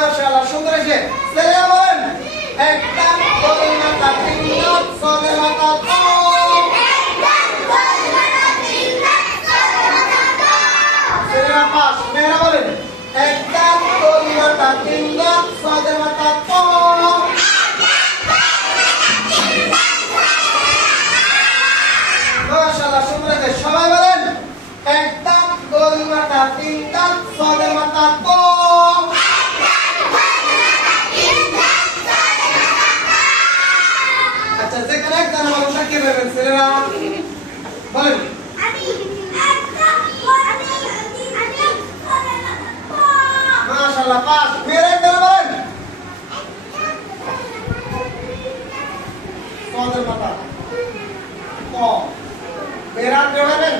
মাশাআল্লাহ সুন্দর হয়েছে ছেলেরা বলেন এক দান গোল মাথা তিন দাঁত সদের মাথা তো ছেলেরা পাস মেয়েরা বলেন এক দান গোল মাথা তিন দাঁত সদের মাথা তো মাশাআল্লাহ সুন্দর হয়েছে সবাই বলেন এক দান গোল মাথা তিন দাঁত সদের মাথা তো আচ্ছা যেখানে এক দানা মানুষটা কে বলবেন ছেলেরা বলেন মাশাআল্লাহ পাস মেয়েরা এক দানা বলেন সদের মাথা তো মেয়েরা কে বলবেন